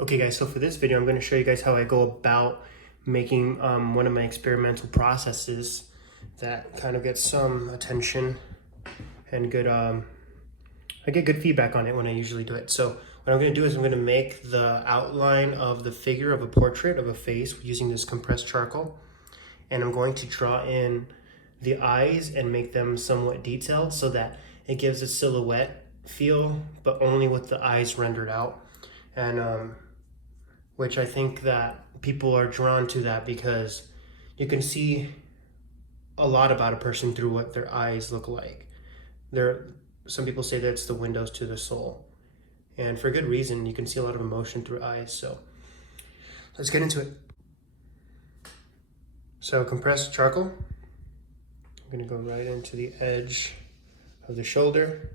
Okay guys, so for this video I'm going to show you guys how I go about making one of my experimental processes that kind of gets some attention and good, I get good feedback on it when I usually do it. So what I'm going to do is I'm going to make the outline of the figure of a portrait of a face using this compressed charcoal, and I'm going to draw in the eyes and make them somewhat detailed so that it gives a silhouette feel, but only with the eyes rendered out. And which I think that people are drawn to that because you can see a lot about a person through what their eyes look like. Some people say that it's the windows to the soul, and for good reason. You can see a lot of emotion through eyes. So let's get into it. So compressed charcoal, I'm gonna go right into the edge of the shoulder.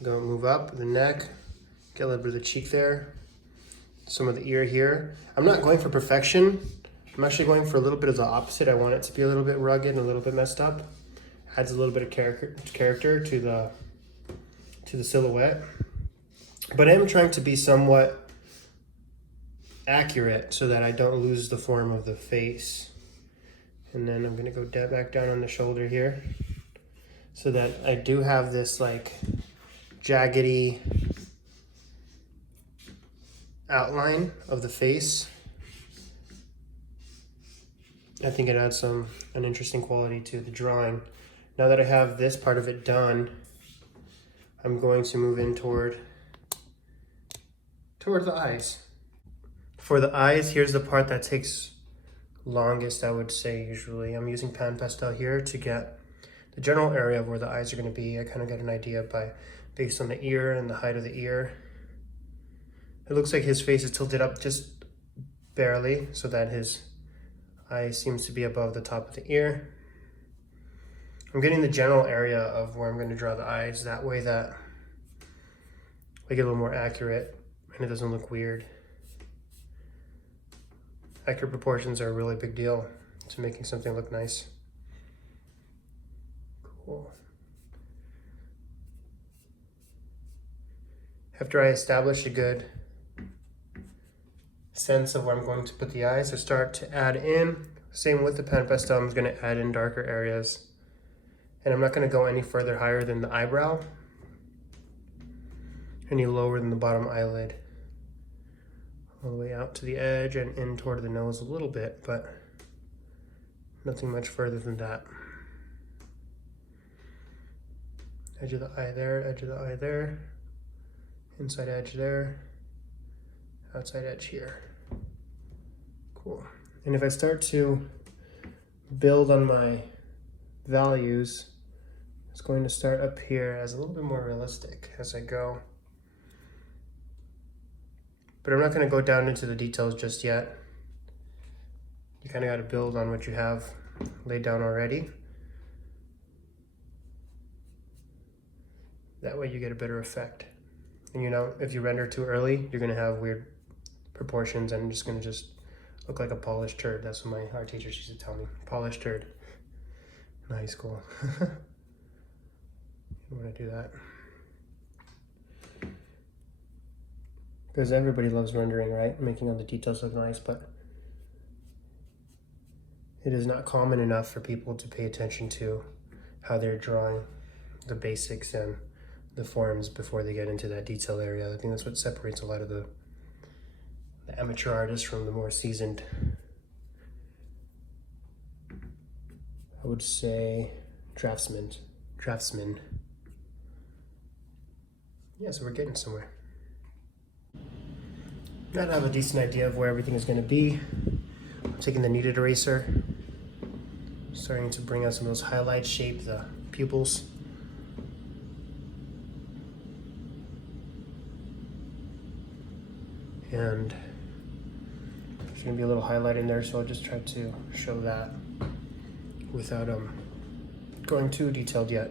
I'm gonna move up the neck, get a little bit of the cheek there, some of the ear here. I'm not going for perfection. I'm actually going for a little bit of the opposite. I want it to be a little bit rugged and a little bit messed up. Adds a little bit of character to the silhouette. But I am trying to be somewhat accurate so that I don't lose the form of the face. And then I'm gonna go back down on the shoulder here so that I do have this like jaggedy outline of the face. I think it adds an interesting quality to the drawing. Now that I have this part of it done, I'm going to move in toward the eyes. For the eyes, here's the part that takes longest, I would say. Usually I'm using pan pastel here to get the general area of where the eyes are going to be. I kind of get an idea based on the ear and the height of the ear. It looks like his face is tilted up just barely so that his eye seems to be above the top of the ear. I'm getting the general area of where I'm going to draw the eyes, that way that I get a little more accurate and it doesn't look weird. Accurate proportions are a really big deal to making something look nice. Cool. After I establish a good sense of where I'm going to put the eyes, I start to add in. Same with the pan pastel, I'm going to add in darker areas. And I'm not going to go any further higher than the eyebrow, any lower than the bottom eyelid. All the way out to the edge and in toward the nose a little bit, but nothing much further than that. Edge of the eye there, edge of the eye there, inside edge there, outside edge here. Cool. And if I start to build on my values, it's going to start up here as a little bit more realistic as I go. But I'm not going to go down into the details just yet. You kind of got to build on what you have laid down already. That way you get a better effect. And you know, if you render too early, you're going to have weird proportions and it's going to just look like a polished turd. That's what my art teachers used to tell me. Polished turd in high school. You don't want to do that. Because everybody loves rendering, right? Making all the details look nice, but it is not common enough for people to pay attention to how they're drawing the basics and the forms before they get into that detail area. I think that's what separates a lot of the amateur artists from the more seasoned, I would say, draftsmen. Yeah, so we're getting somewhere. Now that I have a decent idea of where everything is going to be, I'm taking the kneaded eraser, starting to bring out some of those highlights, shape the pupils. And there's going to be a little highlight in there, so I'll just try to show that without going too detailed yet.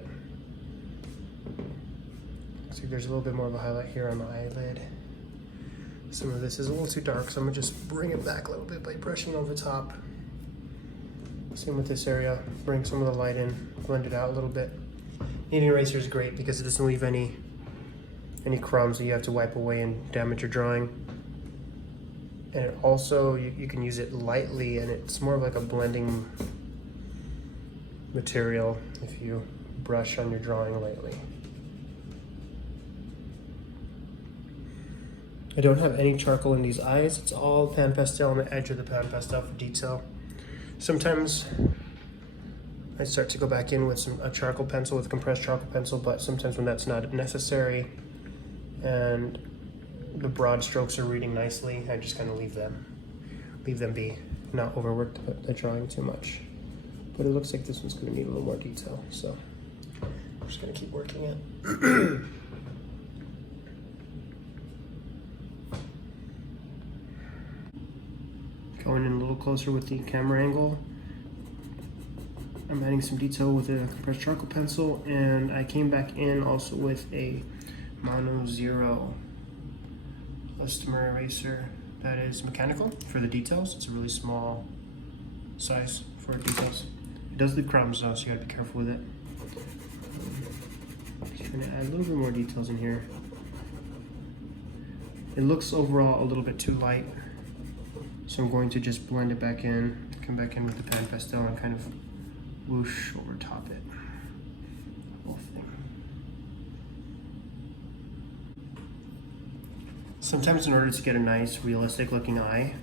See, there's a little bit more of a highlight here on the eyelid. Some of this is a little too dark, so I'm gonna just bring it back a little bit by brushing over the top. Same with this area, bring some of the light in, blend it out a little bit. Kneading eraser is great because it doesn't leave any crumbs that you have to wipe away and damage your drawing. And it also, you can use it lightly, and it's more of like a blending material if you brush on your drawing lightly. I don't have any charcoal in these eyes. It's all pan pastel on the edge of the pan pastel for detail. Sometimes I start to go back in with a charcoal pencil, with a compressed charcoal pencil, but sometimes when that's not necessary and the broad strokes are reading nicely, I just kind of leave them be, not overwork the drawing too much. But it looks like this one's going to need a little more detail, so I'm just going to keep working it. Going in a little closer with the camera angle. I'm adding some detail with a compressed charcoal pencil, and I came back in also with a Mono Zero elastomer eraser that is mechanical for the details. It's a really small size for details. It does leave crumbs though, so you gotta be careful with it. Just trying to add a little bit more details in here. It looks overall a little bit too light, so I'm going to just blend it back in, come back in with the pan pastel and kind of whoosh over top it. Whole thing. Sometimes in order to get a nice realistic looking eye,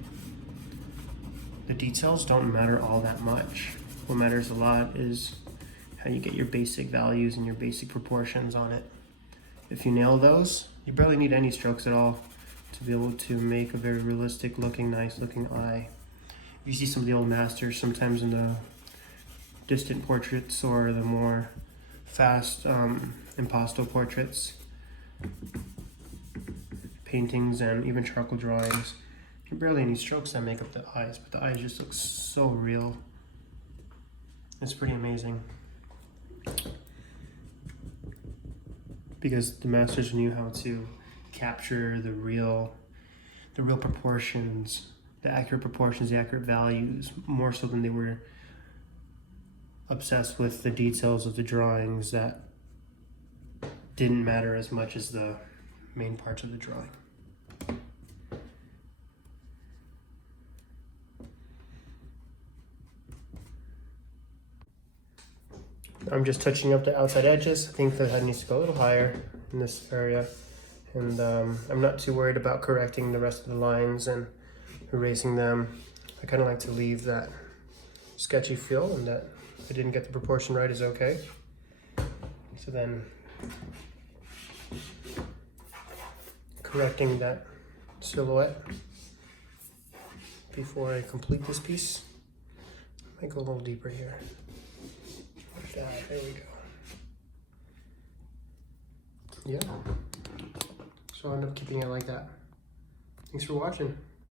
the details don't matter all that much. What matters a lot is how you get your basic values and your basic proportions on it. If you nail those, you barely need any strokes at all to be able to make a very realistic looking, nice looking eye. You see some of the old masters sometimes in the distant portraits or the more fast impasto portraits, paintings, and even charcoal drawings. Barely any strokes that make up the eyes, but the eyes just look so real. It's pretty amazing. Because the masters knew how to capture the real proportions, the accurate proportions, the accurate values, more so than they were obsessed with the details of the drawings that didn't matter as much as the main parts of the drawing. I'm just touching up the outside edges. I think the head needs to go a little higher in this area. And I'm not too worried about correcting the rest of the lines and erasing them. I kind of like to leave that sketchy feel, and that I didn't get the proportion right is okay. So then correcting that silhouette before I complete this piece. I might go a little deeper here. Like that, there we go. Yeah. So I'll end up keeping it like that. Thanks for watching.